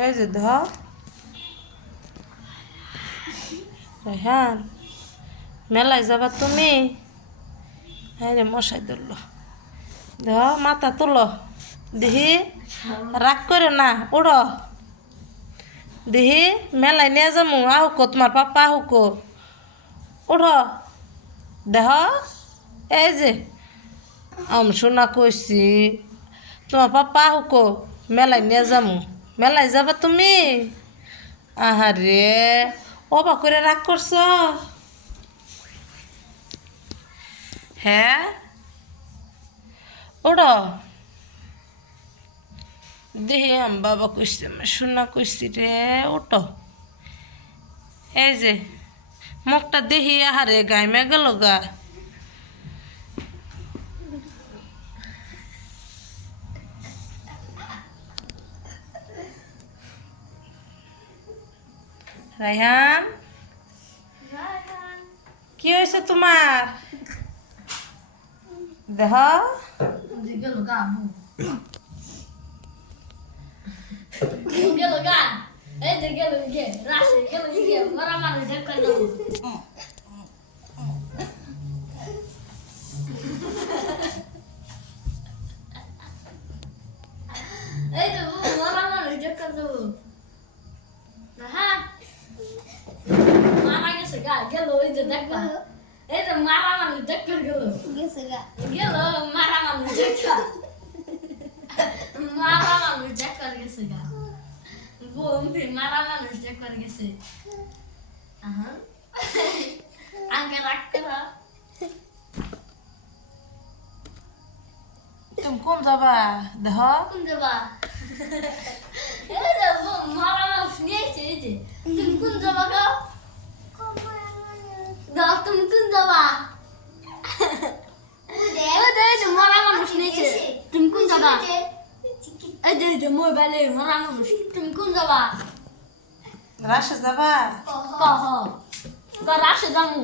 এই যে ধর রায়হান, মেলায় যাবা তুমি? হ্যাঁ রে, মশাই ধরলো। দেহ মাথা তুলো, দিহি রাগ করো না, উড়ো। দিহি মেলায় নিয়ে যামু, আহুকো তোমার পাপ্পা আহুকো, উড়ো। দেহ এই যে শোনা কইছি, তোমার পাপ্পা আহুকো, মেলায় নিয়ে যামু। মেলায় যাবা তুমি? আহারে, অবাক করে রাগ করছো? হ্যাঁ, ওড়ো। দেহি আম বাবা কইছে, শোনা কইছি রে, ওটো। এই যে মুখটা দেহি আহারে গাইমে গেল গা। রায়হান, কি হয়েছে তোমার? দেহ গেল গা এই যে গেল গে রাশে গেল গে মরা মানুষ দেখা দাও এই তো মরা মানুষ দেখা দাও হ্যাঁ মারা গেছে গা গেল ওই যে দেখবা এই তো মারা মানুষ দেখা গেল গেছে গা গেল মারা মানুষ দেখা মারা মানুষ দেখা গেছে গা বন্ধু মারা মানুষ দেখা গেছে আগে রাখতে না তুমি কোন যাবা? দেহ কোন যাবা এই যে মারা মানুষ নিয়েছে এই যে তুমি কোন যাবা গো দাও তুমি কোন যাবা এই যে মারা মানুষ নিয়েছে তুমি কোন যাবা এই যে মোবাইলে মারা মানুষ তুমি কোন যাবা রাশে যাবা? কহ রাশে যামু